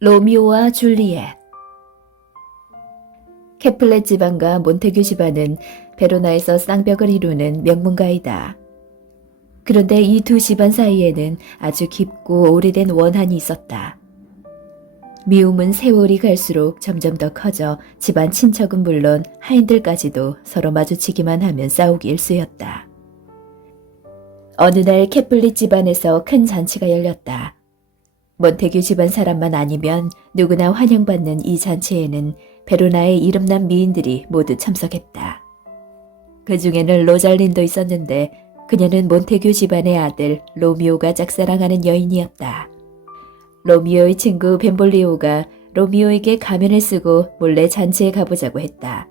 로미오와 줄리엣. 캐플렛 집안과 몬테규 집안은 베로나에서 쌍벽을 이루는 명문가이다. 그런데 이 두 집안 사이에는 아주 깊고 오래된 원한이 있었다. 미움은 세월이 갈수록 점점 더 커져 집안 친척은 물론 하인들까지도 서로 마주치기만 하면 싸우기 일쑤였다. 어느 날 캐플릿 집안에서 큰 잔치가 열렸다. 몬테규 집안 사람만 아니면 누구나 환영받는 이 잔치에는 베로나의 이름난 미인들이 모두 참석했다. 그 중에는 로잘린도 있었는데 그녀는 몬테규 집안의 아들 로미오가 짝사랑하는 여인이었다. 로미오의 친구 벤볼리오가 로미오에게 가면을 쓰고 몰래 잔치에 가보자고 했다.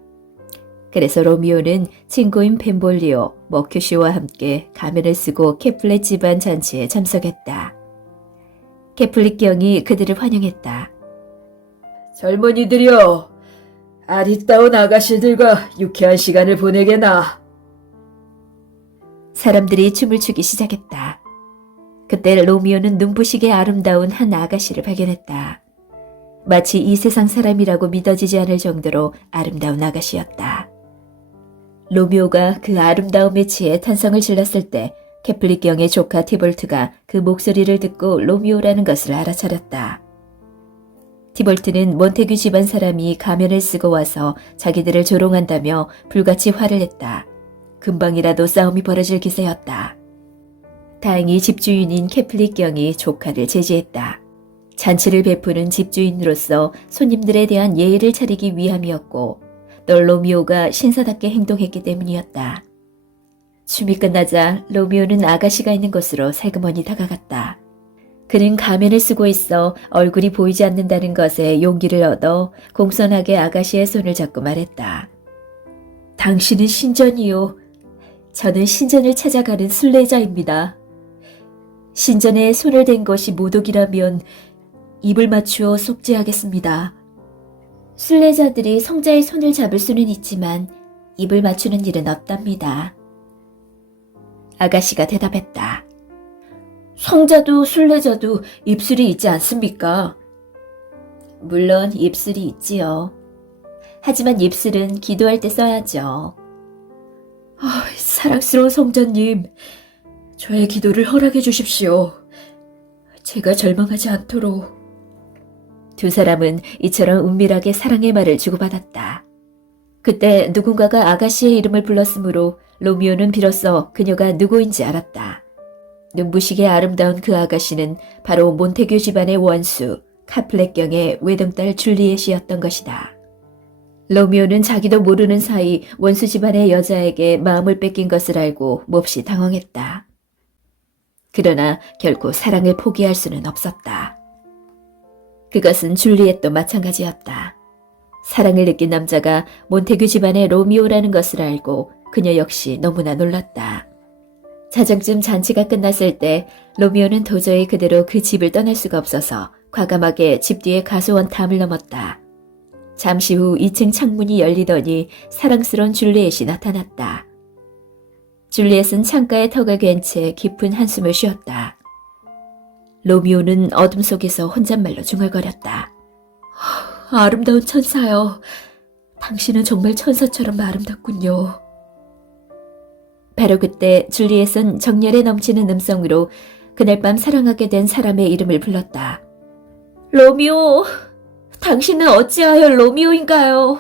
그래서 로미오는 친구인 벤볼리오, 머큐시와 함께 가면을 쓰고 캐플렛 집안 잔치에 참석했다. 캐플릿 경이 그들을 환영했다. 젊은이들이여, 아리따운 아가씨들과 유쾌한 시간을 보내게나. 사람들이 춤을 추기 시작했다. 그때 로미오는 눈부시게 아름다운 한 아가씨를 발견했다. 마치 이 세상 사람이라고 믿어지지 않을 정도로 아름다운 아가씨였다. 로미오가 그 아름다움에 취해 탄성을 질렀을 때 캐플릿 경의 조카 티볼트가 그 목소리를 듣고 로미오라는 것을 알아차렸다. 티볼트는 몬테규 집안 사람이 가면을 쓰고 와서 자기들을 조롱한다며 불같이 화를 냈다. 금방이라도 싸움이 벌어질 기세였다. 다행히 집주인인 캐플릿 경이 조카를 제지했다. 잔치를 베푸는 집주인으로서 손님들에 대한 예의를 차리기 위함이었고 또 로미오가 신사답게 행동했기 때문이었다. 춤이 끝나자 로미오는 아가씨가 있는 곳으로 살그머니 다가갔다. 그는 가면을 쓰고 있어 얼굴이 보이지 않는다는 것에 용기를 얻어 공손하게 아가씨의 손을 잡고 말했다. 당신은 신전이요. 저는 신전을 찾아가는 순례자입니다. 신전에 손을 댄 것이 모독이라면 입을 맞추어 속죄하겠습니다. 순례자들이 성자의 손을 잡을 수는 있지만 입을 맞추는 일은 없답니다. 아가씨가 대답했다. 성자도 순례자도 입술이 있지 않습니까? 물론 입술이 있지요. 하지만 입술은 기도할 때 써야죠. 사랑스러운 성자님, 저의 기도를 허락해 주십시오. 제가 절망하지 않도록. 두 사람은 이처럼 은밀하게 사랑의 말을 주고받았다. 그때 누군가가 아가씨의 이름을 불렀으므로 로미오는 비로소 그녀가 누구인지 알았다. 눈부시게 아름다운 그 아가씨는 바로 몬테규 집안의 원수 카플렛 경의 외동딸 줄리엣이었던 것이다. 로미오는 자기도 모르는 사이 원수 집안의 여자에게 마음을 뺏긴 것을 알고 몹시 당황했다. 그러나 결코 사랑을 포기할 수는 없었다. 그것은 줄리엣도 마찬가지였다. 사랑을 느낀 남자가 몬테규 집안의 로미오라는 것을 알고 그녀 역시 너무나 놀랐다. 자정쯤 잔치가 끝났을 때 로미오는 도저히 그대로 그 집을 떠날 수가 없어서 과감하게 집 뒤에 가소원 탐을 넘었다. 잠시 후 2층 창문이 열리더니 사랑스러운 줄리엣이 나타났다. 줄리엣은 창가에 턱을 괜 채 깊은 한숨을 쉬었다. 로미오는 어둠 속에서 혼잣말로 중얼거렸다. 아름다운 천사여, 당신은 정말 천사처럼 아름답군요. 바로 그때 줄리엣은 정열에 넘치는 음성으로 그날 밤 사랑하게 된 사람의 이름을 불렀다. 로미오, 당신은 어찌하여 로미오인가요?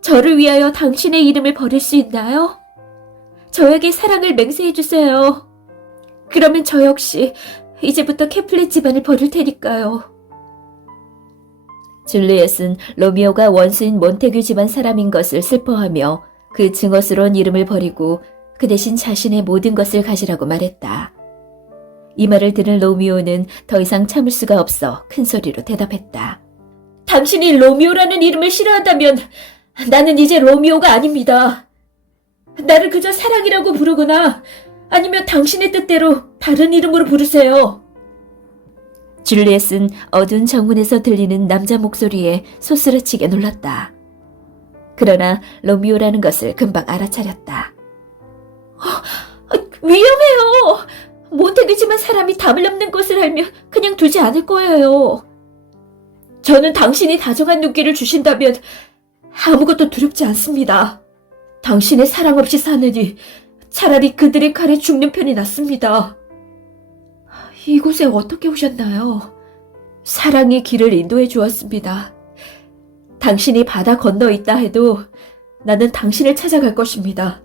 저를 위하여 당신의 이름을 버릴 수 있나요? 저에게 사랑을 맹세해 주세요. 그러면 저 역시 이제부터 캐플렛 집안을 버릴 테니까요. 줄리엣은 로미오가 원수인 몬테규 집안 사람인 것을 슬퍼하며 그 증오스러운 이름을 버리고 그 대신 자신의 모든 것을 가지라고 말했다. 이 말을 들은 로미오는 더 이상 참을 수가 없어 큰 소리로 대답했다. 당신이 로미오라는 이름을 싫어한다면 나는 이제 로미오가 아닙니다. 나를 그저 사랑이라고 부르거나 아니면 당신의 뜻대로 다른 이름으로 부르세요. 줄리엣은 어두운 정문에서 들리는 남자 목소리에 소스라치게 놀랐다. 그러나 로미오라는 것을 금방 알아차렸다. 위험해요. 몬테규 집안 사람이 담을 넘는 것을 알면 그냥 두지 않을 거예요. 저는 당신이 다정한 눈길을 주신다면 아무것도 두렵지 않습니다. 당신의 사랑 없이 사느니 차라리 그들의 칼에 죽는 편이 낫습니다. 이곳에 어떻게 오셨나요? 사랑의 길을 인도해 주었습니다. 당신이 바다 건너 있다 해도 나는 당신을 찾아갈 것입니다.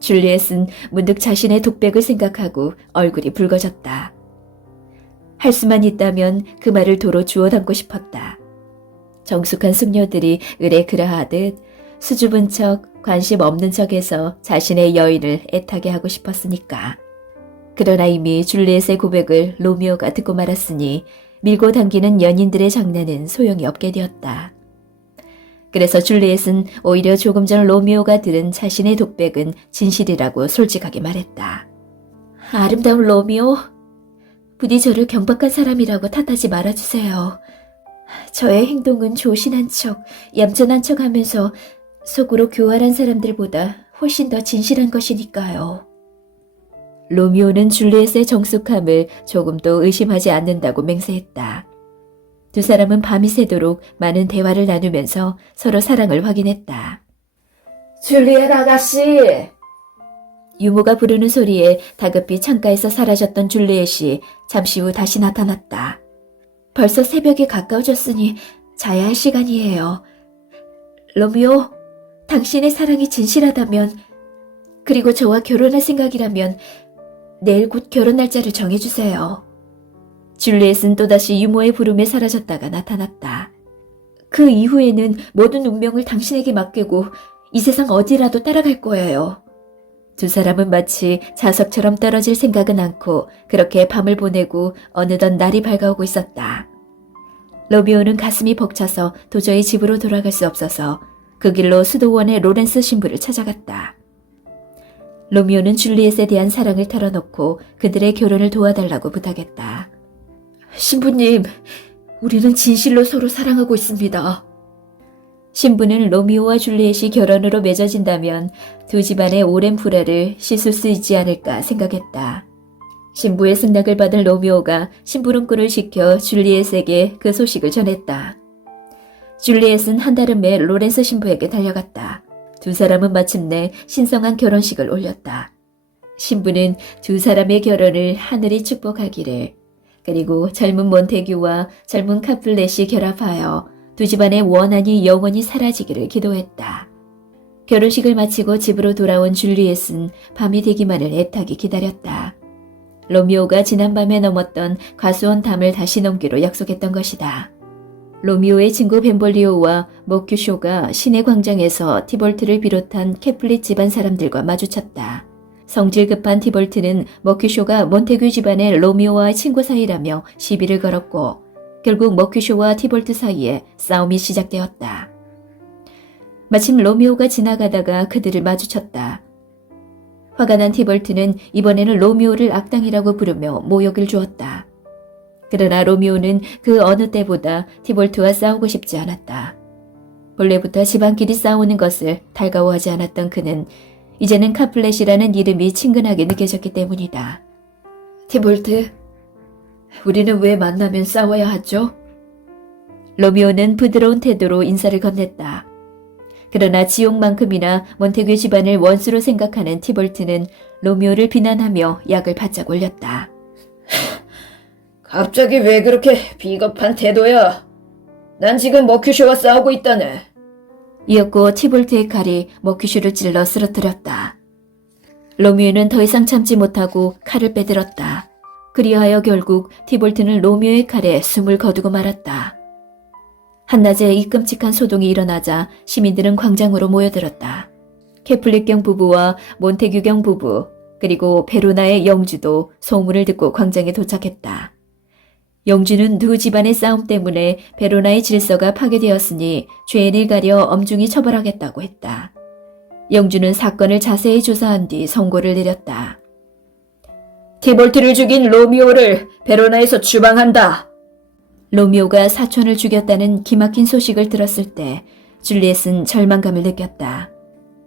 줄리엣은 문득 자신의 독백을 생각하고 얼굴이 붉어졌다. 할 수만 있다면 그 말을 도로 주워 담고 싶었다. 정숙한 숙녀들이 을에 그라하듯 수줍은 척, 관심 없는 척해서 자신의 여인을 애타게 하고 싶었으니까. 그러나 이미 줄리엣의 고백을 로미오가 듣고 말았으니 밀고 당기는 연인들의 장난은 소용이 없게 되었다. 그래서 줄리엣은 오히려 조금 전 로미오가 들은 자신의 독백은 진실이라고 솔직하게 말했다. 아름다운 로미오, 부디 저를 경박한 사람이라고 탓하지 말아주세요. 저의 행동은 조신한 척, 얌전한 척 하면서 속으로 교활한 사람들보다 훨씬 더 진실한 것이니까요. 로미오는 줄리엣의 정숙함을 조금도 의심하지 않는다고 맹세했다. 두 사람은 밤이 새도록 많은 대화를 나누면서 서로 사랑을 확인했다. 줄리엣 아가씨! 유모가 부르는 소리에 다급히 창가에서 사라졌던 줄리엣이 잠시 후 다시 나타났다. 벌써 새벽이 가까워졌으니 자야 할 시간이에요. 로미오, 당신의 사랑이 진실하다면, 그리고 저와 결혼할 생각이라면 내일 곧 결혼 날짜를 정해주세요. 줄리엣은 또다시 유모의 부름에 사라졌다가 나타났다. 그 이후에는 모든 운명을 당신에게 맡기고 이 세상 어디라도 따라갈 거예요. 두 사람은 마치 자석처럼 떨어질 생각은 않고 그렇게 밤을 보내고 어느덧 날이 밝아오고 있었다. 로미오는 가슴이 벅차서 도저히 집으로 돌아갈 수 없어서 그 길로 수도원의 로렌스 신부를 찾아갔다. 로미오는 줄리엣에 대한 사랑을 털어놓고 그들의 결혼을 도와달라고 부탁했다. 신부님, 우리는 진실로 서로 사랑하고 있습니다. 신부는 로미오와 줄리엣이 결혼으로 맺어진다면 두 집안의 오랜 불화를 씻을 수 있지 않을까 생각했다. 신부의 승낙을 받은 로미오가 심부름꾼을 시켜 줄리엣에게 그 소식을 전했다. 줄리엣은 한달음 에 로렌스 신부에게 달려갔다. 두 사람은 마침내 신성한 결혼식을 올렸다. 신부는 두 사람의 결혼을 하늘이 축복하기를, 그리고 젊은 몬테규와 젊은 카플렛이 결합하여 두 집안의 원한이 영원히 사라지기를 기도했다. 결혼식을 마치고 집으로 돌아온 줄리엣은 밤이 되기만을 애타게 기다렸다. 로미오가 지난밤에 넘었던 과수원 담을 다시 넘기로 약속했던 것이다. 로미오의 친구 벤볼리오와 머큐쇼가 시내 광장에서 티볼트를 비롯한 캐플릿 집안 사람들과 마주쳤다. 성질 급한 티볼트는 머큐쇼가 몬테규 집안의 로미오와의 친구 사이라며 시비를 걸었고 결국 머큐쇼와 티볼트 사이에 싸움이 시작되었다. 마침 로미오가 지나가다가 그들을 마주쳤다. 화가 난 티볼트는 이번에는 로미오를 악당이라고 부르며 모욕을 주었다. 그러나 로미오는 그 어느 때보다 티볼트와 싸우고 싶지 않았다. 본래부터 집안끼리 싸우는 것을 달가워하지 않았던 그는 이제는 카플렛이라는 이름이 친근하게 느껴졌기 때문이다. 티볼트, 우리는 왜 만나면 싸워야 하죠? 로미오는 부드러운 태도로 인사를 건넸다. 그러나 지옥만큼이나 몬테규 집안을 원수로 생각하는 티볼트는 로미오를 비난하며 약을 바짝 올렸다. 갑자기 왜 그렇게 비겁한 태도야? 난 지금 머큐쇼와 싸우고 있다네. 이었고 티볼트의 칼이 머큐쇼를 찔러 쓰러뜨렸다. 로미오는 더 이상 참지 못하고 칼을 빼들었다. 그리하여 결국 티볼트는 로미오의 칼에 숨을 거두고 말았다. 한낮에 이 끔찍한 소동이 일어나자 시민들은 광장으로 모여들었다. 캐플릿경 부부와 몬테규경 부부, 그리고 베로나의 영주도 소문을 듣고 광장에 도착했다. 영주는 두 집안의 싸움 때문에 베로나의 질서가 파괴되었으니 죄인을 가려 엄중히 처벌하겠다고 했다. 영주는 사건을 자세히 조사한 뒤 선고를 내렸다. 티볼트를 죽인 로미오를 베로나에서 추방한다. 로미오가 사촌을 죽였다는 기막힌 소식을 들었을 때 줄리엣은 절망감을 느꼈다.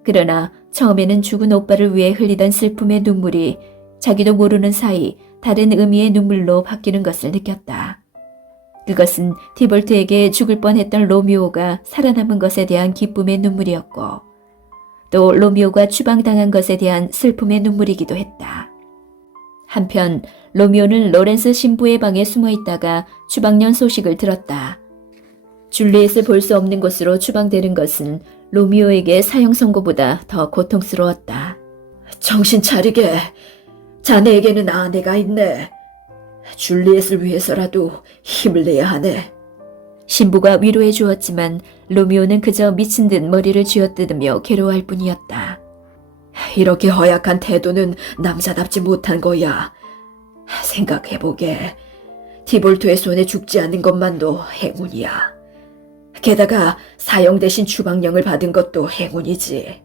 그러나 처음에는 죽은 오빠를 위해 흘리던 슬픔의 눈물이 자기도 모르는 사이 다른 의미의 눈물로 바뀌는 것을 느꼈다. 그것은 티볼트에게 죽을 뻔했던 로미오가 살아남은 것에 대한 기쁨의 눈물이었고 또 로미오가 추방당한 것에 대한 슬픔의 눈물이기도 했다. 한편 로미오는 로렌스 신부의 방에 숨어 있다가 추방년 소식을 들었다. 줄리엣을 볼 수 없는 곳으로 추방되는 것은 로미오에게 사형 선고보다 더 고통스러웠다. 정신 차리게. 자네에게는 아내가 있네. 줄리엣을 위해서라도 힘을 내야 하네. 신부가 위로해 주었지만 로미오는 그저 미친 듯 머리를 쥐어뜯으며 괴로워할 뿐이었다. 이렇게 허약한 태도는 남자답지 못한 거야. 생각해보게. 티볼트의 손에 죽지 않는 것만도 행운이야. 게다가 사형 대신 추방령을 받은 것도 행운이지.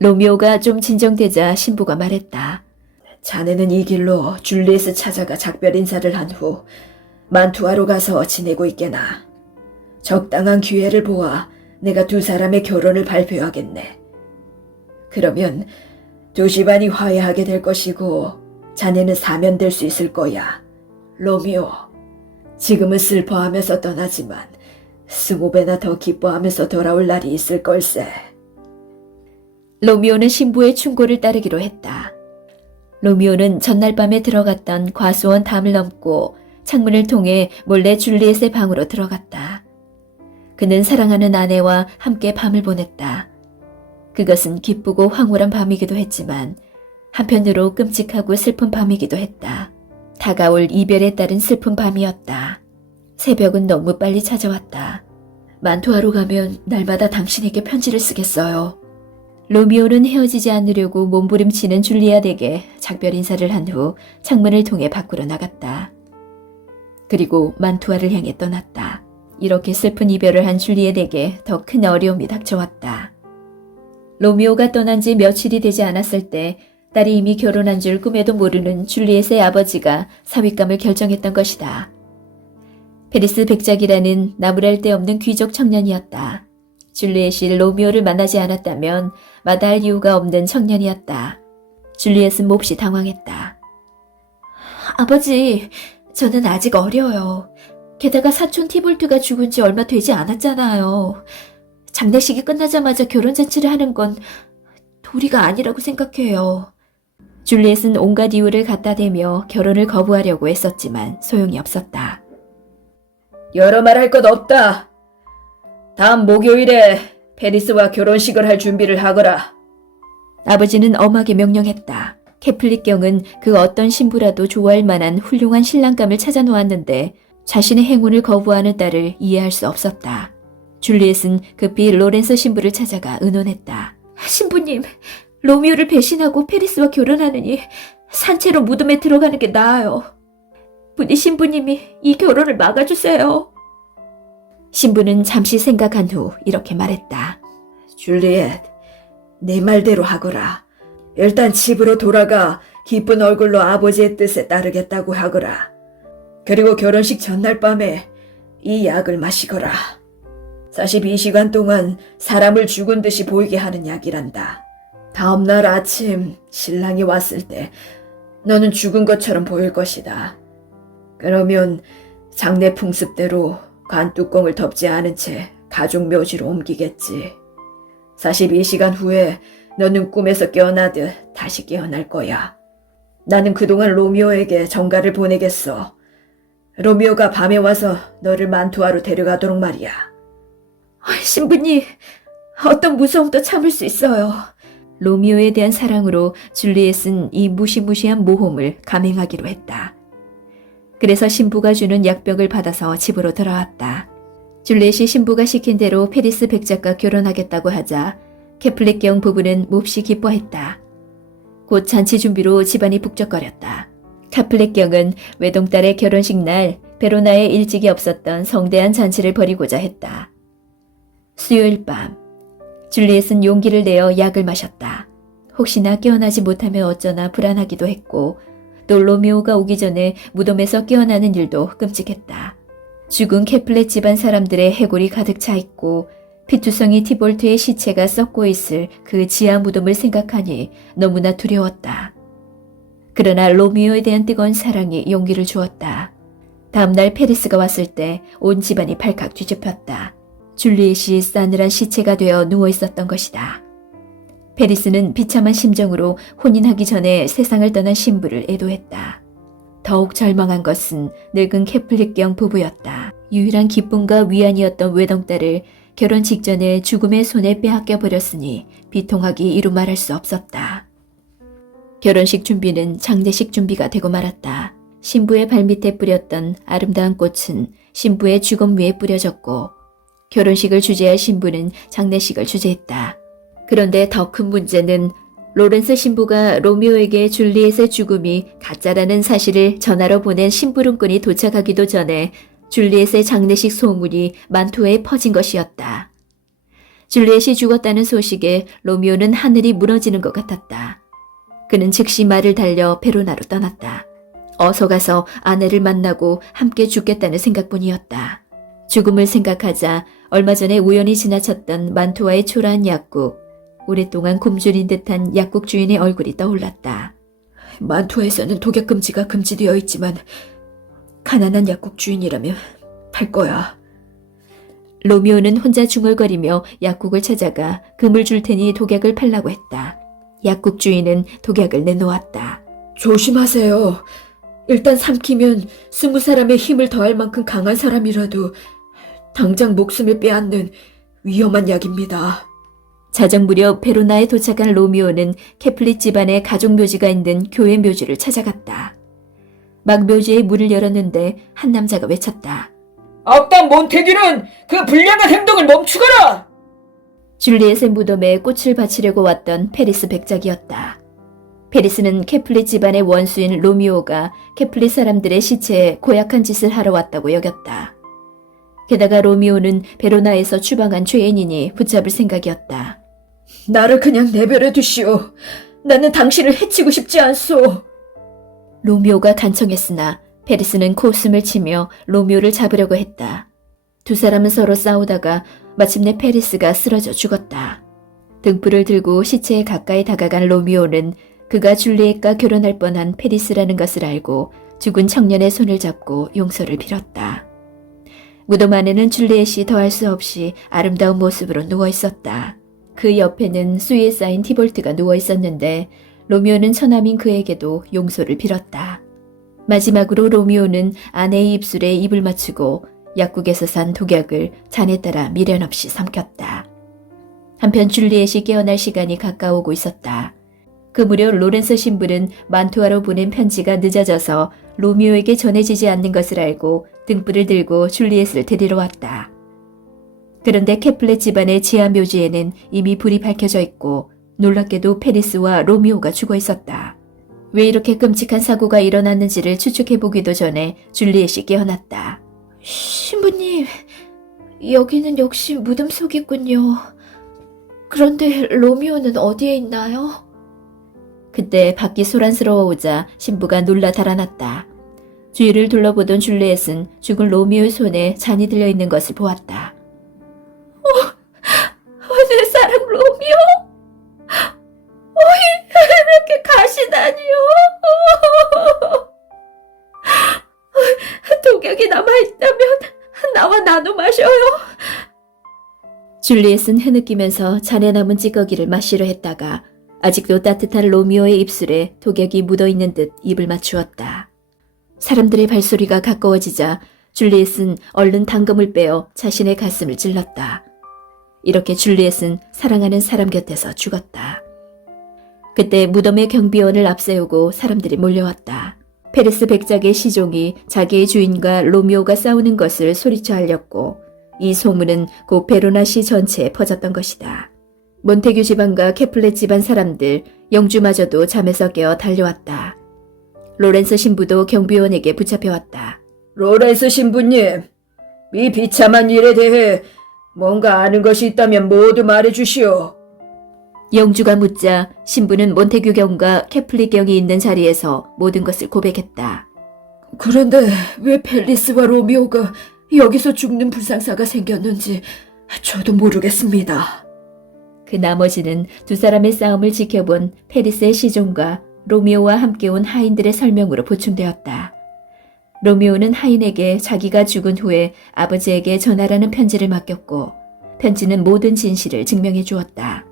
로미오가 좀 진정되자 신부가 말했다. 자네는 이 길로 줄리엣을 찾아가 작별 인사를 한 후 만투아로 가서 지내고 있게나. 적당한 기회를 보아 내가 두 사람의 결혼을 발표하겠네. 그러면 두 집안이 화해하게 될 것이고 자네는 사면될 수 있을 거야. 로미오, 지금은 슬퍼하면서 떠나지만 20배나 더 기뻐하면서 돌아올 날이 있을 걸세. 로미오는 신부의 충고를 따르기로 했다. 로미오는 전날 밤에 들어갔던 과수원 담을 넘고 창문을 통해 몰래 줄리엣의 방으로 들어갔다. 그는 사랑하는 아내와 함께 밤을 보냈다. 그것은 기쁘고 황홀한 밤이기도 했지만 한편으로 끔찍하고 슬픈 밤이기도 했다. 다가올 이별에 따른 슬픈 밤이었다. 새벽은 너무 빨리 찾아왔다. 만투하러 가면 날마다 당신에게 편지를 쓰겠어요. 로미오는 헤어지지 않으려고 몸부림치는 줄리엣에게 작별 인사를 한 후 창문을 통해 밖으로 나갔다. 그리고 만투아를 향해 떠났다. 이렇게 슬픈 이별을 한 줄리엣에게 더 큰 어려움이 닥쳐왔다. 로미오가 떠난 지 며칠이 되지 않았을 때 딸이 이미 결혼한 줄 꿈에도 모르는 줄리엣의 아버지가 사윗감을 결정했던 것이다. 페리스 백작이라는 나무랄 데 없는 귀족 청년이었다. 줄리엣이 로미오를 만나지 않았다면 마다할 이유가 없는 청년이었다. 줄리엣은 몹시 당황했다. 아버지, 저는 아직 어려요. 게다가 사촌 티볼트가 죽은 지 얼마 되지 않았잖아요. 장례식이 끝나자마자 결혼잔치를 하는 건 도리가 아니라고 생각해요. 줄리엣은 온갖 이유를 갖다 대며 결혼을 거부하려고 했었지만 소용이 없었다. 여러 말 할 것 없다. 다음 목요일에 페리스와 결혼식을 할 준비를 하거라. 아버지는 엄하게 명령했다. 케플릿경은 그 어떤 신부라도 좋아할 만한 훌륭한 신랑감을 찾아 놓았는데 자신의 행운을 거부하는 딸을 이해할 수 없었다. 줄리엣은 급히 로렌서 신부를 찾아가 의논했다. 신부님, 로미오를 배신하고 페리스와 결혼하느니 산채로 무덤에 들어가는 게 나아요. 부디 신부님이 이 결혼을 막아주세요. 신부는 잠시 생각한 후 이렇게 말했다. 줄리엣, 내 말대로 하거라. 일단 집으로 돌아가 기쁜 얼굴로 아버지의 뜻에 따르겠다고 하거라. 그리고 결혼식 전날 밤에 이 약을 마시거라. 42시간 동안 사람을 죽은 듯이 보이게 하는 약이란다. 다음날 아침 신랑이 왔을 때 너는 죽은 것처럼 보일 것이다. 그러면 장례 풍습대로 관 뚜껑을 덮지 않은 채 가족 묘지로 옮기겠지. 42시간 후에 너는 꿈에서 깨어나듯 다시 깨어날 거야. 나는 그동안 로미오에게 전가를 보내겠어. 로미오가 밤에 와서 너를 만투아로 데려가도록 말이야. 신부님, 어떤 무서움도 참을 수 있어요. 로미오에 대한 사랑으로 줄리엣은 이 무시무시한 모험을 감행하기로 했다. 그래서 신부가 주는 약병을 받아서 집으로 돌아왔다. 줄리엣이 신부가 시킨 대로 페리스 백작과 결혼하겠다고 하자 케플릿경 부부는 몹시 기뻐했다. 곧 잔치 준비로 집안이 북적거렸다. 카플릿경은 외동딸의 결혼식 날 베로나에 일찍이 없었던 성대한 잔치를 벌이고자 했다. 수요일 밤, 줄리엣은 용기를 내어 약을 마셨다. 혹시나 깨어나지 못하면 어쩌나 불안하기도 했고 또 로미오가 오기 전에 무덤에서 깨어나는 일도 끔찍했다. 죽은 케플렛 집안 사람들의 해골이 가득 차 있고 피투성이 티볼트의 시체가 썩고 있을 그 지하 무덤을 생각하니 너무나 두려웠다. 그러나 로미오에 대한 뜨거운 사랑이 용기를 주었다. 다음날 페리스가 왔을 때 온 집안이 발칵 뒤집혔다. 줄리엣이 싸늘한 시체가 되어 누워 있었던 것이다. 페리스는 비참한 심정으로 혼인하기 전에 세상을 떠난 신부를 애도했다. 더욱 절망한 것은 늙은 캐플릭경 부부였다. 유일한 기쁨과 위안이었던 외동딸을 결혼 직전에 죽음의 손에 빼앗겨 버렸으니 비통하기 이루 말할 수 없었다. 결혼식 준비는 장례식 준비가 되고 말았다. 신부의 발밑에 뿌렸던 아름다운 꽃은 신부의 주검 위에 뿌려졌고 결혼식을 주재할 신부는 장례식을 주재했다. 그런데 더 큰 문제는 로렌스 신부가 로미오에게 줄리엣의 죽음이 가짜라는 사실을 전화로 보낸 심부름꾼이 도착하기도 전에 줄리엣의 장례식 소문이 만토에 퍼진 것이었다. 줄리엣이 죽었다는 소식에 로미오는 하늘이 무너지는 것 같았다. 그는 즉시 말을 달려 베로나로 떠났다. 어서 가서 아내를 만나고 함께 죽겠다는 생각뿐이었다. 죽음을 생각하자 얼마 전에 우연히 지나쳤던 만토와의 초라한 약국, 오랫동안 굶주린 듯한 약국 주인의 얼굴이 떠올랐다. 만토에서는 독약 금지가 금지되어 있지만 가난한 약국 주인이라면 팔 거야. 로미오는 혼자 중얼거리며 약국을 찾아가 금을 줄 테니 독약을 팔라고 했다. 약국 주인은 독약을 내놓았다. 조심하세요. 일단 삼키면 20사람의 힘을 더할 만큼 강한 사람이라도 당장 목숨을 빼앗는 위험한 약입니다. 자정 무렵 베로나에 도착한 로미오는 캐플릿 집안의 가족 묘지가 있는 교회 묘지를 찾아갔다. 막 묘지의 문을 열었는데 한 남자가 외쳤다. 악당 몬테규는 그 불량한 행동을 멈추거라! 줄리엣의 무덤에 꽃을 바치려고 왔던 페리스 백작이었다. 페리스는 캐플릿 집안의 원수인 로미오가 캐플릿 사람들의 시체에 고약한 짓을 하러 왔다고 여겼다. 게다가 로미오는 베로나에서 추방한 죄인이니 붙잡을 생각이었다. 나를 그냥 내버려 두시오. 나는 당신을 해치고 싶지 않소. 로미오가 간청했으나 페리스는 코웃음을 치며 로미오를 잡으려고 했다. 두 사람은 서로 싸우다가 마침내 페리스가 쓰러져 죽었다. 등불을 들고 시체에 가까이 다가간 로미오는 그가 줄리엣과 결혼할 뻔한 페리스라는 것을 알고 죽은 청년의 손을 잡고 용서를 빌었다. 무덤 안에는 줄리엣이 더할 수 없이 아름다운 모습으로 누워 있었다. 그 옆에는 수위에 쌓인 티볼트가 누워 있었는데 로미오는 처남인 그에게도 용서를 빌었다. 마지막으로 로미오는 아내의 입술에 입을 맞추고 약국에서 산 독약을 잔에 따라 미련 없이 삼켰다. 한편 줄리엣이 깨어날 시간이 가까우고 있었다. 그 무렵 로렌서 신부는 만투아로 보낸 편지가 늦어져서 로미오에게 전해지지 않는 것을 알고 등불을 들고 줄리엣을 데리러 왔다. 그런데 캐플렛 집안의 지하 묘지에는 이미 불이 밝혀져 있고 놀랍게도 페리스와 로미오가 죽어 있었다. 왜 이렇게 끔찍한 사고가 일어났는지를 추측해보기도 전에 줄리엣이 깨어났다. 신부님, 여기는 역시 무덤 속이군요. 그런데 로미오는 어디에 있나요? 그때 밖이 소란스러워오자 신부가 놀라 달아났다. 주위를 둘러보던 줄리엣은 죽은 로미오의 손에 잔이 들려있는 것을 보았다. 내 사랑 로미오? 이렇게 가시다니요? 독약이 남아있다면 나와 나눠 마셔요. 줄리엣은 흐느끼면서 잔에 남은 찌꺼기를 마시려 했다가 아직도 따뜻한 로미오의 입술에 독약이 묻어있는 듯 입을 맞추었다. 사람들의 발소리가 가까워지자 줄리엣은 얼른 당금을 빼어 자신의 가슴을 찔렀다. 이렇게 줄리엣은 사랑하는 사람 곁에서 죽었다. 그때 무덤의 경비원을 앞세우고 사람들이 몰려왔다. 페리스 백작의 시종이 자기의 주인과 로미오가 싸우는 것을 소리쳐 알렸고 이 소문은 곧 베로나시 전체에 퍼졌던 것이다. 몬테규 집안과 캐플렛 집안 사람들, 영주마저도 잠에서 깨어 달려왔다. 로렌서 신부도 경비원에게 붙잡혀왔다. 로렌스 신부님, 이 비참한 일에 대해 뭔가 아는 것이 있다면 모두 말해주시오. 영주가 묻자 신부는 몬테규 경과 캐플릿 경이 있는 자리에서 모든 것을 고백했다. 그런데 왜 펠리스와 로미오가 여기서 죽는 불상사가 생겼는지 저도 모르겠습니다. 그 나머지는 두 사람의 싸움을 지켜본 페리스의 시종과 로미오와 함께 온 하인들의 설명으로 보충되었다. 로미오는 하인에게 자기가 죽은 후에 아버지에게 전하라는 편지를 맡겼고 편지는 모든 진실을 증명해 주었다.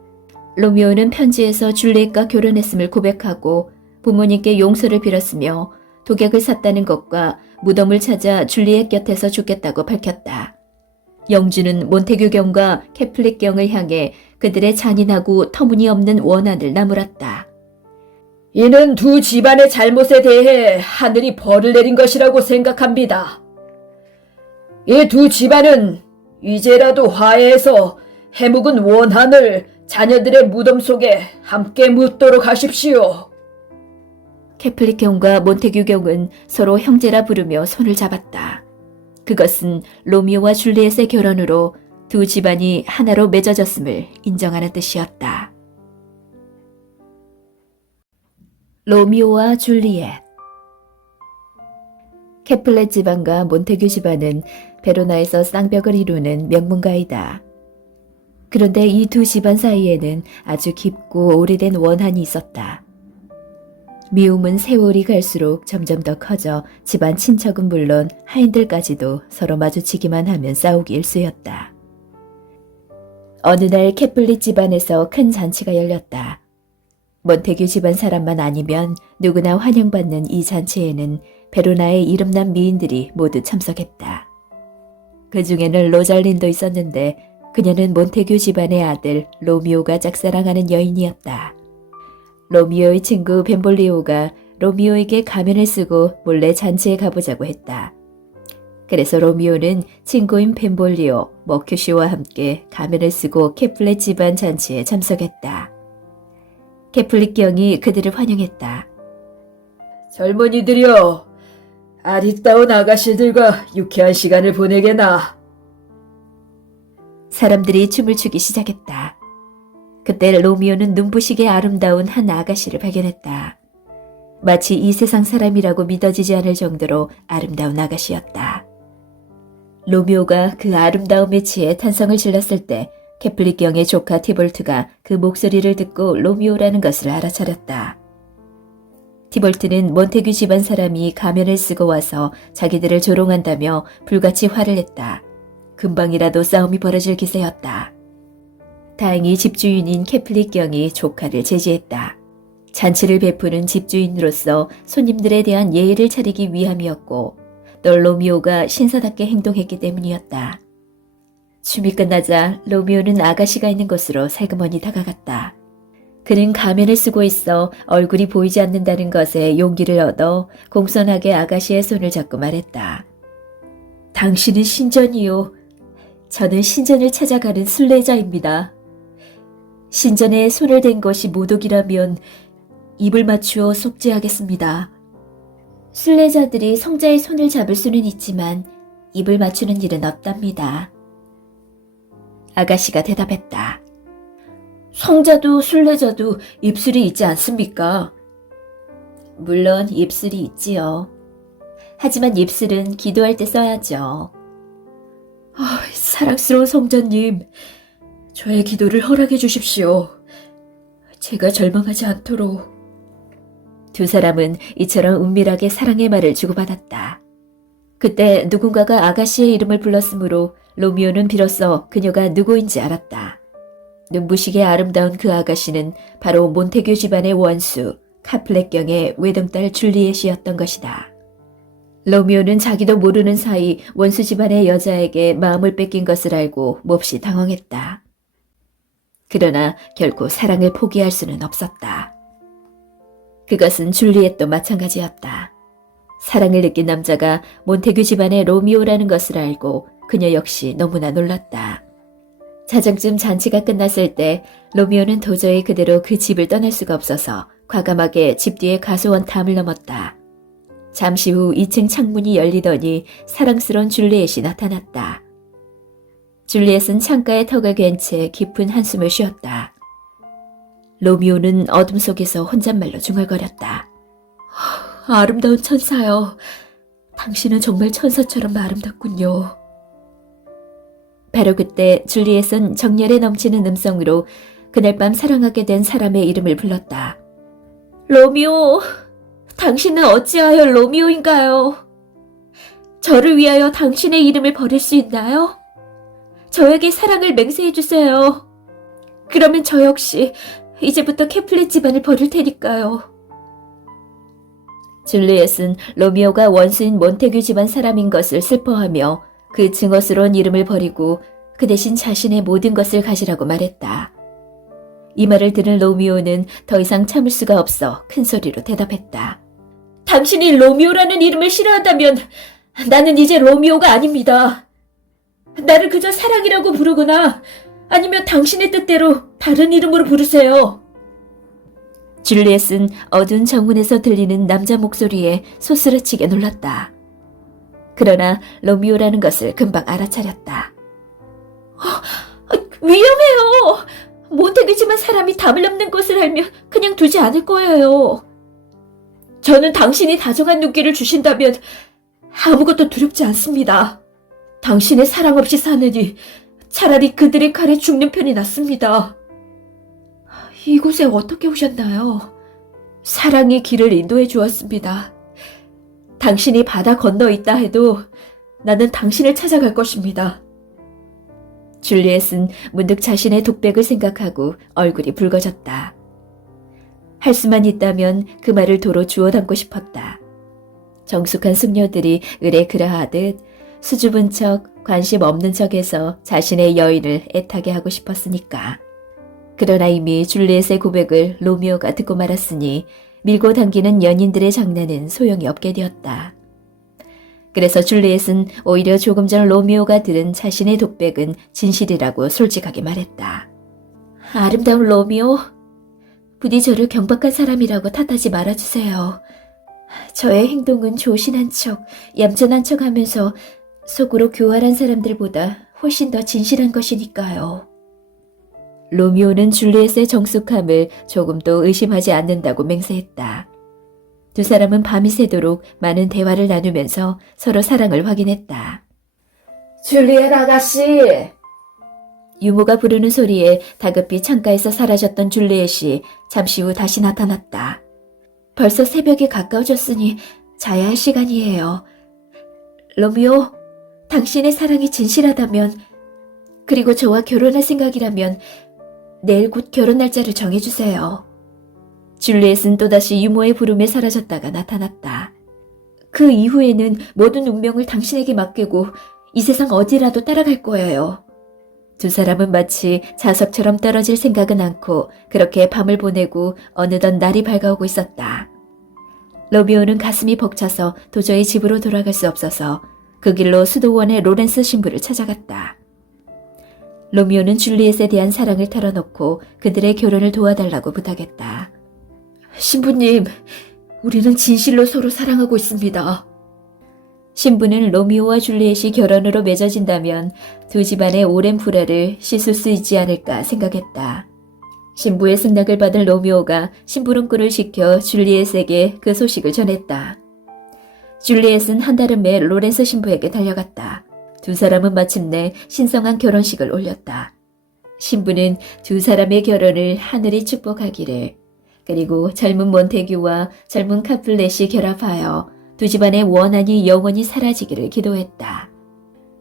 로미오는 편지에서 줄리엣과 결혼했음을 고백하고 부모님께 용서를 빌었으며 독약을 샀다는 것과 무덤을 찾아 줄리엣 곁에서 죽겠다고 밝혔다. 영주는 몬테규 경과 캐플릭 경을 향해 그들의 잔인하고 터무니없는 원한을 나무랐다. 이는 두 집안의 잘못에 대해 하늘이 벌을 내린 것이라고 생각합니다. 이 두 집안은 이제라도 화해해서 해묵은 원한을 자녀들의 무덤 속에 함께 묻도록 하십시오. 캐플릭 경과 몬테규 경은 서로 형제라 부르며 손을 잡았다. 그것은 로미오와 줄리엣의 결혼으로 두 집안이 하나로 맺어졌음을 인정하는 뜻이었다. 로미오와 줄리엣. 캐플렛 집안과 몬테규 집안은 베로나에서 쌍벽을 이루는 명문가이다. 그런데 이 두 집안 사이에는 아주 깊고 오래된 원한이 있었다. 미움은 세월이 갈수록 점점 더 커져 집안 친척은 물론 하인들까지도 서로 마주치기만 하면 싸우기 일쑤였다. 어느 날 캐플릿 집안에서 큰 잔치가 열렸다. 몬테규 집안 사람만 아니면 누구나 환영받는 이 잔치에는 베로나의 이름난 미인들이 모두 참석했다. 그 중에는 로잘린도 있었는데 그녀는 몬테규 집안의 아들 로미오가 짝사랑하는 여인이었다. 로미오의 친구 벤볼리오가 로미오에게 가면을 쓰고 몰래 잔치에 가보자고 했다. 그래서 로미오는 친구인 벤볼리오, 머큐시와 함께 가면을 쓰고 캐플렛 집안 잔치에 참석했다. 캐플릿 경이 그들을 환영했다. 젊은이들이여, 아리따운 아가씨들과 유쾌한 시간을 보내게나. 사람들이 춤을 추기 시작했다. 그때 로미오는 눈부시게 아름다운 한 아가씨를 발견했다. 마치 이 세상 사람이라고 믿어지지 않을 정도로 아름다운 아가씨였다. 로미오가 그 아름다움에 취해 탄성을 질렀을 때 캐플릿 경의 조카 티볼트가 그 목소리를 듣고 로미오라는 것을 알아차렸다. 티볼트는 몬테규 집안 사람이 가면을 쓰고 와서 자기들을 조롱한다며 불같이 화를 냈다. 금방이라도 싸움이 벌어질 기세였다. 다행히 집주인인 캐플릿 경이 조카를 제지했다. 잔치를 베푸는 집주인으로서 손님들에 대한 예의를 차리기 위함이었고 또 로미오가 신사답게 행동했기 때문이었다. 춤이 끝나자 로미오는 아가씨가 있는 곳으로 살그머니 다가갔다. 그는 가면을 쓰고 있어 얼굴이 보이지 않는다는 것에 용기를 얻어 공손하게 아가씨의 손을 잡고 말했다. 당신은 신전이요. 저는 신전을 찾아가는 순례자입니다. 신전에 손을 댄 것이 모독이라면 입을 맞추어 속죄하겠습니다. 순례자들이 성자의 손을 잡을 수는 있지만 입을 맞추는 일은 없답니다. 아가씨가 대답했다. 성자도 순례자도 입술이 있지 않습니까? 물론 입술이 있지요. 하지만 입술은 기도할 때 써야죠. 사랑스러운 성자님, 저의 기도를 허락해 주십시오. 제가 절망하지 않도록. 두 사람은 이처럼 은밀하게 사랑의 말을 주고받았다. 그때 누군가가 아가씨의 이름을 불렀으므로 로미오는 비로소 그녀가 누구인지 알았다. 눈부시게 아름다운 그 아가씨는 바로 몬테규 집안의 원수 카플렛 경의 외동딸 줄리엣이었던 것이다. 로미오는 자기도 모르는 사이 원수 집안의 여자에게 마음을 뺏긴 것을 알고 몹시 당황했다. 그러나 결코 사랑을 포기할 수는 없었다. 그것은 줄리엣도 마찬가지였다. 사랑을 느낀 남자가 몬테규 집안의 로미오라는 것을 알고 그녀 역시 너무나 놀랐다. 자정쯤 잔치가 끝났을 때 로미오는 도저히 그대로 그 집을 떠날 수가 없어서 과감하게 집 뒤에 가소원 탐을 넘었다. 잠시 후 2층 창문이 열리더니 사랑스러운 줄리엣이 나타났다. 줄리엣은 창가에 턱을 괜 채 깊은 한숨을 쉬었다. 로미오는 어둠 속에서 혼잣말로 중얼거렸다. 아름다운 천사요. 당신은 정말 천사처럼 아름답군요. 바로 그때 줄리엣은 정열에 넘치는 음성으로 그날 밤 사랑하게 된 사람의 이름을 불렀다. 로미오, 당신은 어찌하여 로미오인가요? 저를 위하여 당신의 이름을 버릴 수 있나요? 저에게 사랑을 맹세해 주세요. 그러면 저 역시 이제부터 캐플렛 집안을 버릴 테니까요. 줄리엣은 로미오가 원수인 몬테규 집안 사람인 것을 슬퍼하며 그 증오스러운 이름을 버리고 그 대신 자신의 모든 것을 가지라고 말했다. 이 말을 들은 로미오는 더 이상 참을 수가 없어 큰 소리로 대답했다. 당신이 로미오라는 이름을 싫어한다면 나는 이제 로미오가 아닙니다. 나를 그저 사랑이라고 부르거나 아니면 당신의 뜻대로 다른 이름으로 부르세요. 줄리엣은 어두운 정문에서 들리는 남자 목소리에 소스라치게 놀랐다. 그러나 로미오라는 것을 금방 알아차렸다. 위험해요. 몬테규지만 사람이 담을 넘는 것을 알면 그냥 두지 않을 거예요. 저는 당신이 다정한 눈길을 주신다면 아무것도 두렵지 않습니다. 당신의 사랑 없이 사느니 차라리 그들의 칼에 죽는 편이 낫습니다. 이곳에 어떻게 오셨나요? 사랑의 길을 인도해 주었습니다. 당신이 바다 건너 있다 해도 나는 당신을 찾아갈 것입니다. 줄리엣은 문득 자신의 독백을 생각하고 얼굴이 붉어졌다. 할 수만 있다면 그 말을 도로 주워 담고 싶었다. 정숙한 숙녀들이 을에 그라하듯 수줍은 척, 관심 없는 척해서 자신의 여인을 애타게 하고 싶었으니까. 그러나 이미 줄리엣의 고백을 로미오가 듣고 말았으니 밀고 당기는 연인들의 장난은 소용이 없게 되었다. 그래서 줄리엣은 오히려 조금 전 로미오가 들은 자신의 독백은 진실이라고 솔직하게 말했다. 아름다운 로미오, 부디 저를 경박한 사람이라고 탓하지 말아주세요. 저의 행동은 조신한 척, 얌전한 척 하면서 속으로 교활한 사람들보다 훨씬 더 진실한 것이니까요. 로미오는 줄리엣의 정숙함을 조금도 의심하지 않는다고 맹세했다. 두 사람은 밤이 새도록 많은 대화를 나누면서 서로 사랑을 확인했다. 줄리엣 아가씨! 유모가 부르는 소리에 다급히 창가에서 사라졌던 줄리엣이 잠시 후 다시 나타났다. 벌써 새벽이 가까워졌으니 자야 할 시간이에요. 로미오, 당신의 사랑이 진실하다면, 그리고 저와 결혼할 생각이라면 내일 곧 결혼 날짜를 정해주세요. 줄리엣은 또다시 유모의 부름에 사라졌다가 나타났다. 그 이후에는 모든 운명을 당신에게 맡기고 이 세상 어디라도 따라갈 거예요. 두 사람은 마치 자석처럼 떨어질 생각은 않고 그렇게 밤을 보내고 어느덧 날이 밝아오고 있었다. 로미오는 가슴이 벅차서 도저히 집으로 돌아갈 수 없어서 그 길로 수도원의 로렌스 신부를 찾아갔다. 로미오는 줄리엣에 대한 사랑을 털어놓고 그들의 결혼을 도와달라고 부탁했다. 신부님, 우리는 진실로 서로 사랑하고 있습니다. 신부는 로미오와 줄리엣이 결혼으로 맺어진다면 두 집안의 오랜 불화를 씻을 수 있지 않을까 생각했다. 신부의 승낙을 받은 로미오가 심부름꾼을 시켜 줄리엣에게 그 소식을 전했다. 줄리엣은 한달음 에 로렌스 신부에게 달려갔다. 두 사람은 마침내 신성한 결혼식을 올렸다. 신부는 두 사람의 결혼을 하늘이 축복하기를, 그리고 젊은 몬테규와 젊은 카플렛이 결합하여 두 집안의 원한이 영원히 사라지기를 기도했다.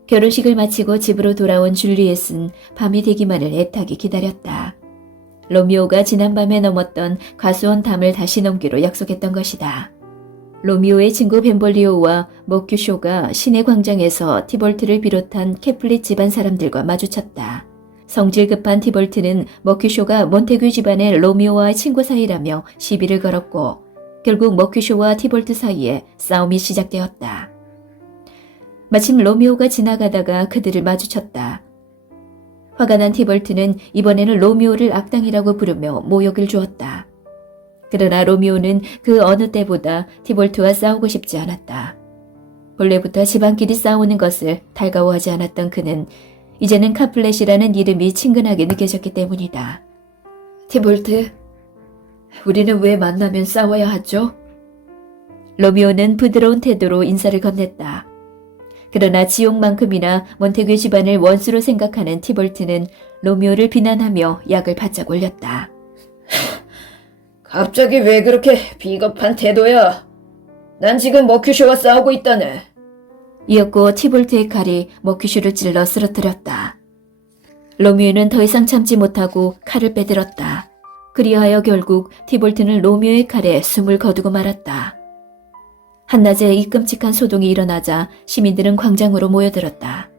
결혼식을 마치고 집으로 돌아온 줄리엣은 밤이 되기만을 애타게 기다렸다. 로미오가 지난밤에 넘었던 과수원 담을 다시 넘기로 약속했던 것이다. 로미오의 친구 벤볼리오와 모큐쇼가 시내 광장에서 티볼트를 비롯한 캐플릿 집안 사람들과 마주쳤다. 성질 급한 티볼트는 머큐쇼가 몬테규 집안의 로미오와의 친구 사이라며 시비를 걸었고 결국 머큐쇼와 티볼트 사이에 싸움이 시작되었다. 마침 로미오가 지나가다가 그들을 마주쳤다. 화가 난 티볼트는 이번에는 로미오를 악당이라고 부르며 모욕을 주었다. 그러나 로미오는 그 어느 때보다 티볼트와 싸우고 싶지 않았다. 본래부터 집안끼리 싸우는 것을 달가워하지 않았던 그는 이제는 카플렛이라는 이름이 친근하게 느껴졌기 때문이다. 티볼트, 우리는 왜 만나면 싸워야 하죠? 로미오는 부드러운 태도로 인사를 건넸다. 그러나 지옥만큼이나 몬테규 집안을 원수로 생각하는 티볼트는 로미오를 비난하며 약을 바짝 올렸다. 갑자기 왜 그렇게 비겁한 태도야? 난 지금 머큐쇼와 싸우고 있다네. 이었고 티볼트의 칼이 머큐슈를 찔러 쓰러뜨렸다. 로미오는 더 이상 참지 못하고 칼을 빼들었다. 그리하여 결국 티볼트는 로미오의 칼에 숨을 거두고 말았다. 한낮에 이 끔찍한 소동이 일어나자 시민들은 광장으로 모여들었다.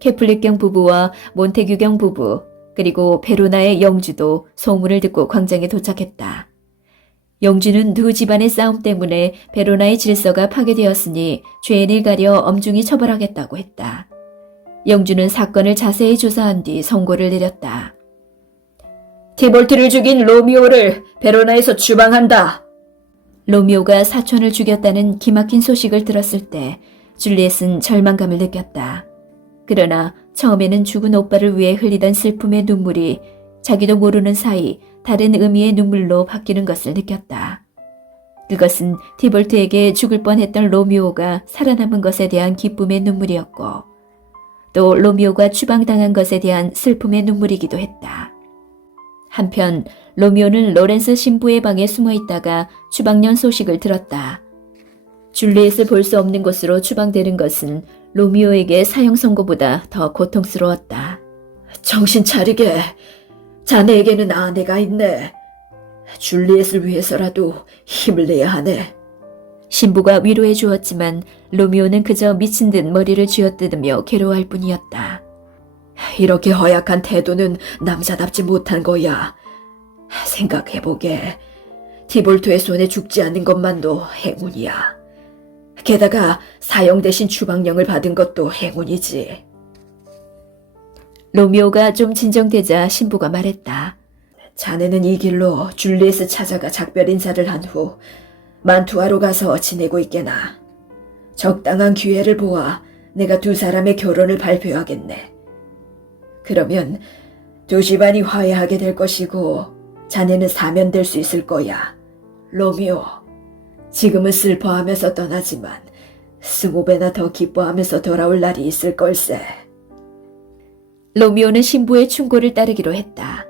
케플릭경 부부와 몬테규경 부부, 그리고 베로나의 영주도 소문을 듣고 광장에 도착했다. 영주는 두 집안의 싸움 때문에 베로나의 질서가 파괴되었으니 죄인을 가려 엄중히 처벌하겠다고 했다. 영주는 사건을 자세히 조사한 뒤 선고를 내렸다. 티볼트를 죽인 로미오를 베로나에서 추방한다. 로미오가 사촌을 죽였다는 기막힌 소식을 들었을 때 줄리엣은 절망감을 느꼈다. 그러나 처음에는 죽은 오빠를 위해 흘리던 슬픔의 눈물이 자기도 모르는 사이 다른 의미의 눈물로 바뀌는 것을 느꼈다. 그것은 티볼트에게 죽을 뻔했던 로미오가 살아남은 것에 대한 기쁨의 눈물이었고 또 로미오가 추방당한 것에 대한 슬픔의 눈물이기도 했다. 한편 로미오는 로렌스 신부의 방에 숨어 있다가 추방년 소식을 들었다. 줄리엣을 볼 수 없는 곳으로 추방되는 것은 로미오에게 사형 선고보다 더 고통스러웠다. 정신 차리게. 자네에게는 아내가 있네. 줄리엣을 위해서라도 힘을 내야 하네. 신부가 위로해 주었지만 로미오는 그저 미친 듯 머리를 쥐어뜯으며 괴로워할 뿐이었다. 이렇게 허약한 태도는 남자답지 못한 거야. 생각해보게. 티볼트의 손에 죽지 않는 것만도 행운이야. 게다가 사형 대신 추방령을 받은 것도 행운이지. 로미오가 좀 진정되자 신부가 말했다. 자네는 이 길로 줄리엣을 찾아가 작별 인사를 한 후 만투아로 가서 지내고 있게나. 적당한 기회를 보아 내가 두 사람의 결혼을 발표하겠네. 그러면 두 집안이 화해하게 될 것이고 자네는 사면될 수 있을 거야. 로미오, 지금은 슬퍼하면서 떠나지만 20배나 더 기뻐하면서 돌아올 날이 있을 걸세. 로미오는 신부의 충고를 따르기로 했다.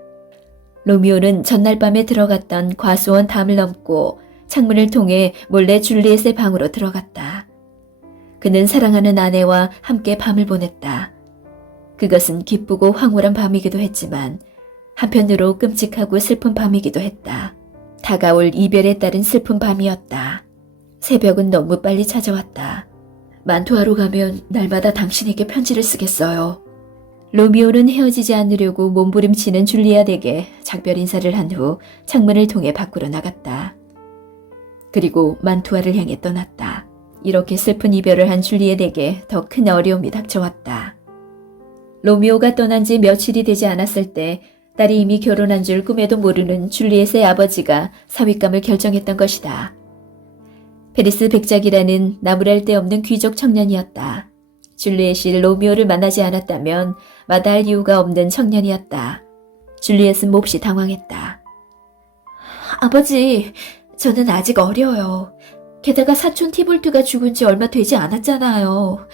로미오는 전날 밤에 들어갔던 과수원 담을 넘고 창문을 통해 몰래 줄리엣의 방으로 들어갔다. 그는 사랑하는 아내와 함께 밤을 보냈다. 그것은 기쁘고 황홀한 밤이기도 했지만 한편으로 끔찍하고 슬픈 밤이기도 했다. 다가올 이별에 따른 슬픈 밤이었다. 새벽은 너무 빨리 찾아왔다. 만투하러 가면 날마다 당신에게 편지를 쓰겠어요. 로미오는 헤어지지 않으려고 몸부림치는 줄리엣에게 작별 인사를 한 후 창문을 통해 밖으로 나갔다. 그리고 만투아를 향해 떠났다. 이렇게 슬픈 이별을 한 줄리엣에게 더 큰 어려움이 닥쳐왔다. 로미오가 떠난 지 며칠이 되지 않았을 때 딸이 이미 결혼한 줄 꿈에도 모르는 줄리엣의 아버지가 사윗감을 결정했던 것이다. 페리스 백작이라는 나무랄 데 없는 귀족 청년이었다. 줄리엣이 로미오를 만나지 않았다면 마다할 이유가 없는 청년이었다. 줄리엣은 몹시 당황했다. 아버지, 저는 아직 어려요. 게다가 사촌 티볼트가 죽은 지 얼마 되지 않았잖아요.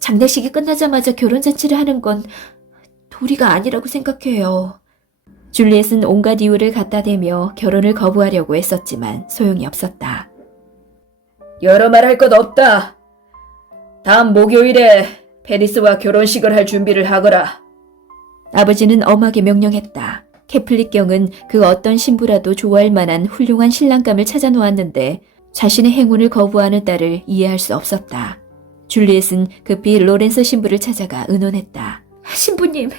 장례식이 끝나자마자 결혼잔치를 하는 건 도리가 아니라고 생각해요. 줄리엣은 온갖 이유를 갖다 대며 결혼을 거부하려고 했었지만 소용이 없었다. 여러 말 할 것 없다. 다음 목요일에 페리스와 결혼식을 할 준비를 하거라. 아버지는 엄하게 명령했다. 케플릭경은 그 어떤 신부라도 좋아할 만한 훌륭한 신랑감을 찾아 놓았는데 자신의 행운을 거부하는 딸을 이해할 수 없었다. 줄리엣은 급히 로렌서 신부를 찾아가 의논했다. 신부님,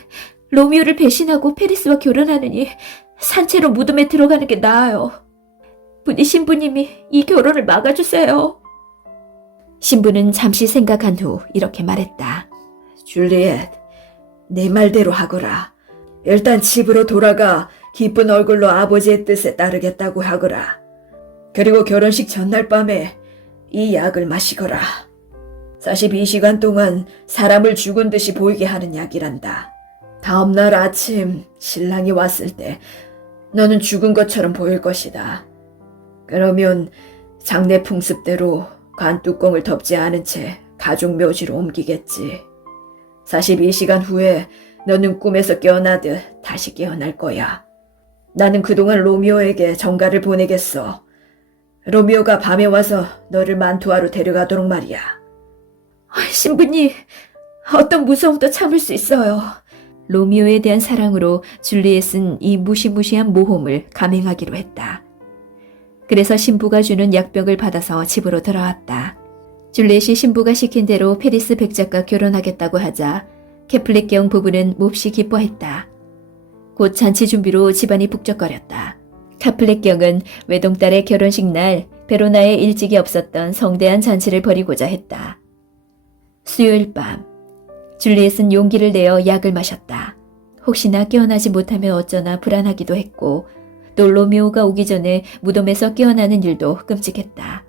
로미오를 배신하고 페리스와 결혼하느니 산채로 무덤에 들어가는 게 나아요. 부디 신부님이 이 결혼을 막아주세요. 신부는 잠시 생각한 후 이렇게 말했다. 줄리엣, 내 말대로 하거라. 일단 집으로 돌아가 기쁜 얼굴로 아버지의 뜻에 따르겠다고 하거라. 그리고 결혼식 전날 밤에 이 약을 마시거라. 42시간 동안 사람을 죽은 듯이 보이게 하는 약이란다. 다음날 아침 신랑이 왔을 때 너는 죽은 것처럼 보일 것이다. 그러면 장례 풍습대로 관뚜껑을 덮지 않은 채 가족 묘지로 옮기겠지. 42시간 후에 너는 꿈에서 깨어나듯 다시 깨어날 거야. 나는 그동안 로미오에게 정가를 보내겠어. 로미오가 밤에 와서 너를 만투아로 데려가도록 말이야. 신부님, 어떤 무서움도 참을 수 있어요. 로미오에 대한 사랑으로 줄리엣은 이 무시무시한 모험을 감행하기로 했다. 그래서 신부가 주는 약병을 받아서 집으로 돌아왔다. 줄리엣이 신부가 시킨 대로 페리스 백작과 결혼하겠다고 하자 케플릿경 부부는 몹시 기뻐했다. 곧 잔치 준비로 집안이 북적거렸다. 카플렛경은 외동딸의 결혼식 날 베로나에 일찍이 없었던 성대한 잔치를 벌이고자 했다. 수요일 밤, 줄리엣은 용기를 내어 약을 마셨다. 혹시나 깨어나지 못하면 어쩌나 불안하기도 했고 또 로미오가 오기 전에 무덤에서 깨어나는 일도 끔찍했다.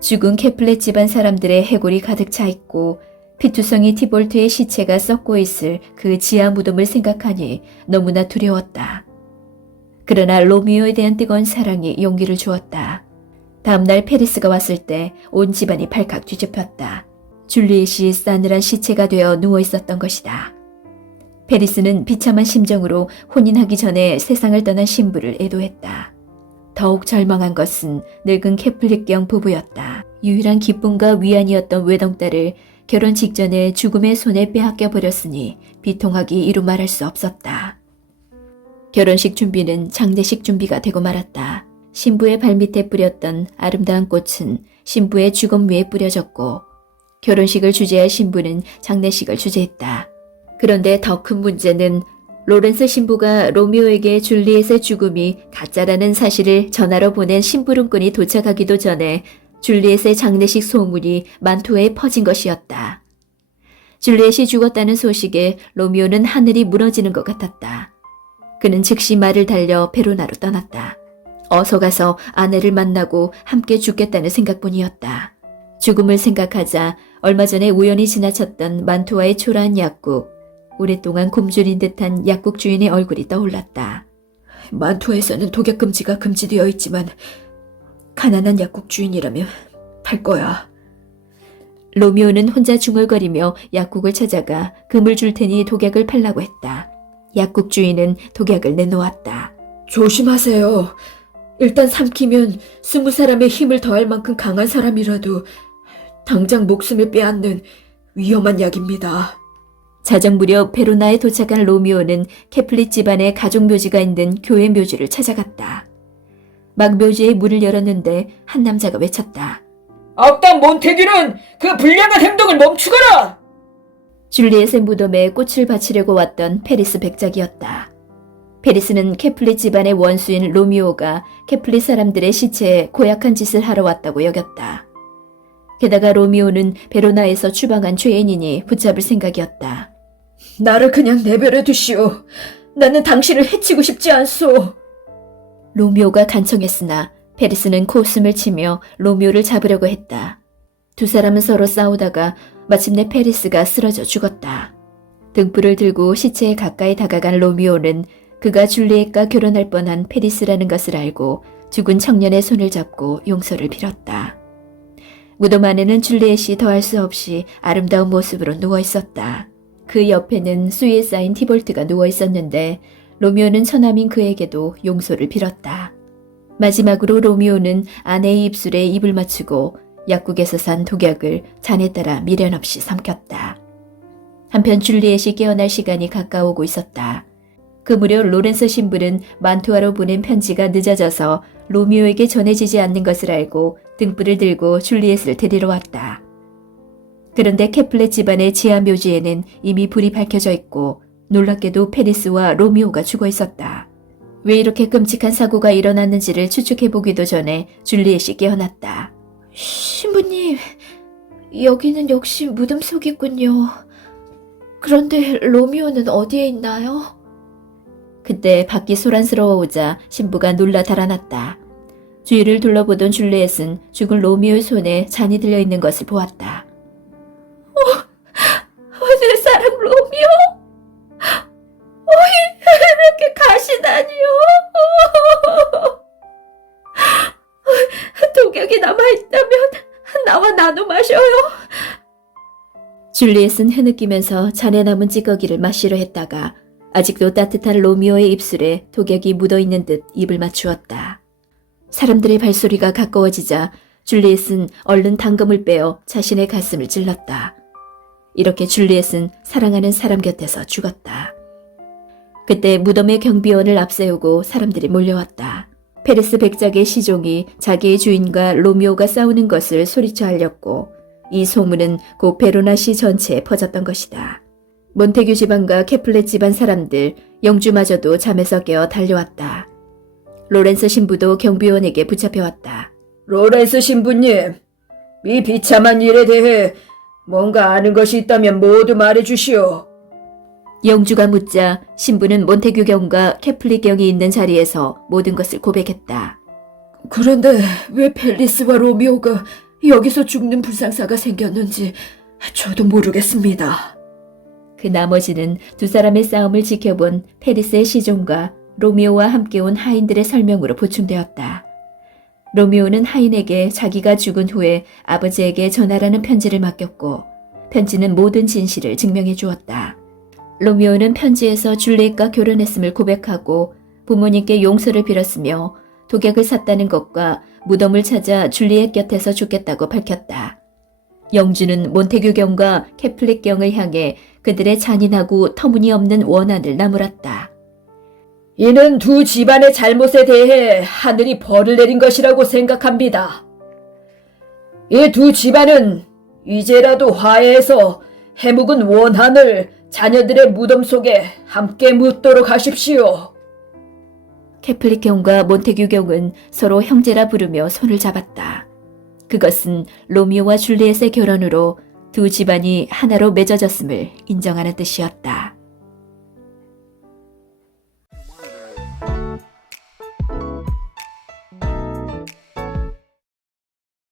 죽은 캐플렛 집안 사람들의 해골이 가득 차 있고 피투성이 티볼트의 시체가 썩고 있을 그 지하 무덤을 생각하니 너무나 두려웠다. 그러나 로미오에 대한 뜨거운 사랑이 용기를 주었다. 다음날 페리스가 왔을 때 온 집안이 발칵 뒤집혔다. 줄리엣이 싸늘한 시체가 되어 누워 있었던 것이다. 페리스는 비참한 심정으로 혼인하기 전에 세상을 떠난 신부를 애도했다. 더욱 절망한 것은 늙은 캐플릿경 부부였다. 유일한 기쁨과 위안이었던 외동딸을 결혼 직전에 죽음의 손에 빼앗겨 버렸으니 비통하기 이루 말할 수 없었다. 결혼식 준비는 장례식 준비가 되고 말았다. 신부의 발밑에 뿌렸던 아름다운 꽃은 신부의 주검 위에 뿌려졌고 결혼식을 주재할 신부는 장례식을 주재했다. 그런데 더 큰 문제는 로렌스 신부가 로미오에게 줄리엣의 죽음이 가짜라는 사실을 전하러 보낸 심부름꾼이 도착하기도 전에 줄리엣의 장례식 소문이 만토에 퍼진 것이었다. 줄리엣이 죽었다는 소식에 로미오는 하늘이 무너지는 것 같았다. 그는 즉시 말을 달려 베로나로 떠났다. 어서 가서 아내를 만나고 함께 죽겠다는 생각뿐이었다. 죽음을 생각하자 얼마 전에 우연히 지나쳤던 만토와의 초라한 약국, 오랫동안 굶주린 듯한 약국 주인의 얼굴이 떠올랐다. 만투에서는 독약 금지가 금지되어 있지만 가난한 약국 주인이라면 팔 거야. 로미오는 혼자 중얼거리며 약국을 찾아가 금을 줄 테니 독약을 팔라고 했다. 약국 주인은 독약을 내놓았다. 조심하세요. 일단 삼키면 20사람의 힘을 더할 만큼 강한 사람이라도 당장 목숨을 빼앗는 위험한 약입니다. 자정 무렵 베로나에 도착한 로미오는 캐플릿 집안의 가족 묘지가 있는 교회 묘지를 찾아갔다. 막 묘지의 문을 열었는데 한 남자가 외쳤다. 악당 몬테규는 그 불량한 행동을 멈추거라! 줄리엣의 무덤에 꽃을 바치려고 왔던 페리스 백작이었다. 페리스는 캐플릿 집안의 원수인 로미오가 캐플릿 사람들의 시체에 고약한 짓을 하러 왔다고 여겼다. 게다가 로미오는 베로나에서 추방한 죄인이니 붙잡을 생각이었다. 나를 그냥 내버려 두시오. 나는 당신을 해치고 싶지 않소. 로미오가 간청했으나 페리스는 코웃음을 치며 로미오를 잡으려고 했다. 두 사람은 서로 싸우다가 마침내 페리스가 쓰러져 죽었다. 등불을 들고 시체에 가까이 다가간 로미오는 그가 줄리엣과 결혼할 뻔한 페리스라는 것을 알고 죽은 청년의 손을 잡고 용서를 빌었다. 무덤 안에는 줄리엣이 더할 수 없이 아름다운 모습으로 누워 있었다. 그 옆에는 수위에 쌓인 티볼트가 누워 있었는데 로미오는 처남인 그에게도 용서를 빌었다. 마지막으로 로미오는 아내의 입술에 입을 맞추고 약국에서 산 독약을 잔에 따라 미련 없이 삼켰다. 한편 줄리엣이 깨어날 시간이 가까워오고 있었다. 그 무렵 로렌서 신부는 만투아로 보낸 편지가 늦어져서 로미오에게 전해지지 않는 것을 알고 등불을 들고 줄리엣을 데리러 왔다. 그런데 캐플렛 집안의 지하 묘지에는 이미 불이 밝혀져 있고 놀랍게도 페리스와 로미오가 죽어 있었다. 왜 이렇게 끔찍한 사고가 일어났는지를 추측해보기도 전에 줄리엣이 깨어났다. 신부님, 여기는 역시 무덤 속이군요. 그런데 로미오는 어디에 있나요? 그때 밖이 소란스러워오자 신부가 놀라 달아났다. 주위를 둘러보던 줄리엣은 죽은 로미오의 손에 잔이 들려있는 것을 보았다. 내 사랑 로미오? 이렇게 가시다니요? 독약이 남아있다면 나와 나눠 마셔요. 줄리엣은 흐느끼면서 잔에 남은 찌꺼기를 마시려 했다가 아직도 따뜻한 로미오의 입술에 독약이 묻어있는 듯 입을 맞추었다. 사람들의 발소리가 가까워지자 줄리엣은 얼른 당금을 빼어 자신의 가슴을 찔렀다. 이렇게 줄리엣은 사랑하는 사람 곁에서 죽었다. 그때 무덤의 경비원을 앞세우고 사람들이 몰려왔다. 페레스 백작의 시종이 자기의 주인과 로미오가 싸우는 것을 소리쳐 알렸고 이 소문은 곧 베로나시 전체에 퍼졌던 것이다. 몬테규 집안과 캐플렛 집안 사람들, 영주마저도 잠에서 깨어 달려왔다. 로렌스 신부도 경비원에게 붙잡혀왔다. 로렌스 신부님, 이 비참한 일에 대해 뭔가 아는 것이 있다면 모두 말해주시오. 영주가 묻자 신부는 몬테규 경과 캐플릿 경이 있는 자리에서 모든 것을 고백했다. 그런데 왜 펠리스와 로미오가 여기서 죽는 불상사가 생겼는지 저도 모르겠습니다. 그 나머지는 두 사람의 싸움을 지켜본 페리스의 시종과 로미오와 함께 온 하인들의 설명으로 보충되었다. 로미오는 하인에게 자기가 죽은 후에 아버지에게 전하라는 편지를 맡겼고 편지는 모든 진실을 증명해 주었다. 로미오는 편지에서 줄리엣과 결혼했음을 고백하고 부모님께 용서를 빌었으며 독약을 샀다는 것과 무덤을 찾아 줄리엣 곁에서 죽겠다고 밝혔다. 영주는 몬테규 경과 캐플릿 경을 향해 그들의 잔인하고 터무니없는 원한을 나무랐다. 이는 두 집안의 잘못에 대해 하늘이 벌을 내린 것이라고 생각합니다. 이 두 집안은 이제라도 화해해서 해묵은 원한을 자녀들의 무덤 속에 함께 묻도록 하십시오. 캐플릿 경과 몬테규 경은 서로 형제라 부르며 손을 잡았다. 그것은 로미오와 줄리엣의 결혼으로 두 집안이 하나로 맺어졌음을 인정하는 뜻이었다.